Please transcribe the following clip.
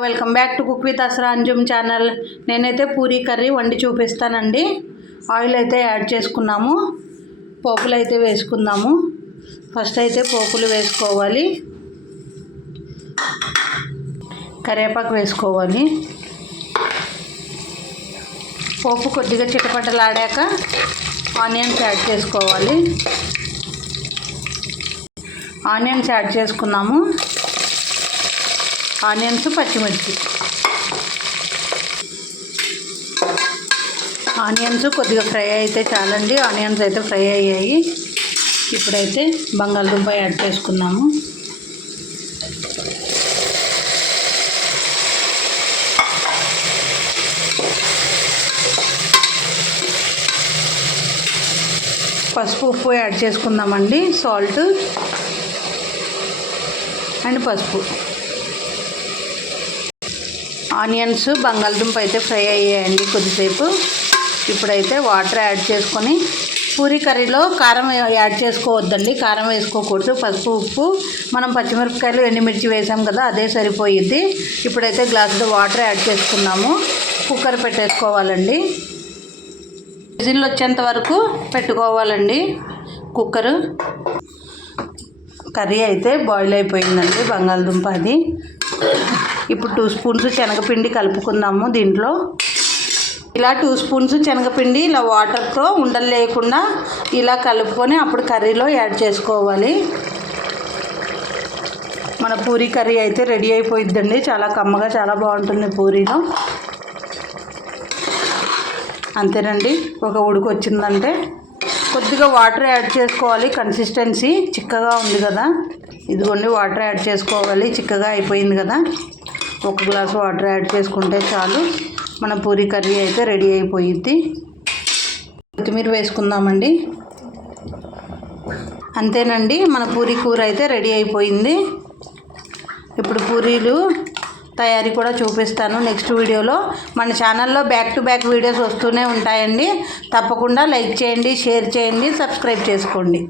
Welcome back to cook with Asra Anjum channel. నేనైతే puri curry వండి చూపిస్తానండి. ఆయిల్ అయితే యాడ్ చేసుకున్నాము, పోపులు అయితే వేసుకుందాము. ఫస్ట్ అయితే పోపులు వేసుకోవాలి, కరివేపాకు వేసుకోవాలి. పోపు కొద్దిగా చిటపటలాడాక ఆనియన్స్ యాడ్ చేసుకోవాలి. ఆనియన్స్ యాడ్ చేసుకున్నాము. ఆనియన్స్, పచ్చిమిర్చి. ఆనియన్స్ కొద్దిగా ఫ్రై అయితే చాలండి. ఆనియన్స్ అయితే ఫ్రై అయ్యాయి. ఇప్పుడైతే బంగాళదుంప యాడ్ చేసుకున్నాము. పసుపు, ఉప్పు యాడ్ చేసుకుందామండి. సాల్ట్ అండ్ పసుపు. ఆనియన్స్, బంగాళదుంప అయితే ఫ్రై అయ్యాయండి కొద్దిసేపు. ఇప్పుడైతే వాటర్ యాడ్ చేసుకొని, పూరీ కర్రీలో కారం యాడ్ చేసుకోవద్దండి, కారం వేసుకోకూడదు. పసుపు, ఉప్పు, మనం పచ్చిమిరపకాయలు, ఎండుమిర్చి వేసాం కదా, అదే సరిపోయిద్ది. ఇప్పుడైతే గ్లాసులో వాటర్ యాడ్ చేసుకున్నాము. కుక్కర్ పెట్టేసుకోవాలండి. విజిల్ వచ్చేంత వరకు పెట్టుకోవాలండి కుక్కరు. కర్రీ అయితే బాయిల్ అయిపోయిందండి, బంగాళదుంప అది. ఇప్పుడు 2 స్పూన్స్ శనగపిండి కలుపుకుందాము దీంట్లో. ఇలా 2 స్పూన్స్ శనగపిండి ఇలా వాటర్తో ఉండలు లేకుండా ఇలా కలుపుకొని అప్పుడు కర్రీలో యాడ్ చేసుకోవాలి. మన పూరీ కర్రీ అయితే రెడీ అయిపోయిద్దండి. చాలా కమ్మగా, చాలా బాగుంటుంది పూరీలో. అంతేనండి, ఒక ఉడుకు వచ్చిందంటే కొద్దిగా వాటర్ యాడ్ చేసుకోవాలి. కన్సిస్టెన్సీ చిక్కగా ఉంది కదా, ఇదిగోండి వాటర్ యాడ్ చేసుకోవాలి. చిక్కగా అయిపోయింది కదా, 1 గ్లాసు వాటర్ యాడ్ చేసుకుంటే చాలు. మన పూరీ కర్రీ అయితే రెడీ అయిపోయిద్ది. కొత్తిమీర వేసుకుందామండి. అంతేనండి, మన పూరీ కూర అయితే రెడీ అయిపోయింది. ఇప్పుడు పూరీలు తయారీ కూడా చూపిస్తాను నెక్స్ట్ వీడియోలో. మన ఛానల్లో బ్యాక్ టు బ్యాక్ వీడియోస్ వస్తూనే ఉంటాయండి. తప్పకుండా లైక్ చేయండి, షేర్ చేయండి, సబ్స్క్రైబ్ చేసుకోండి.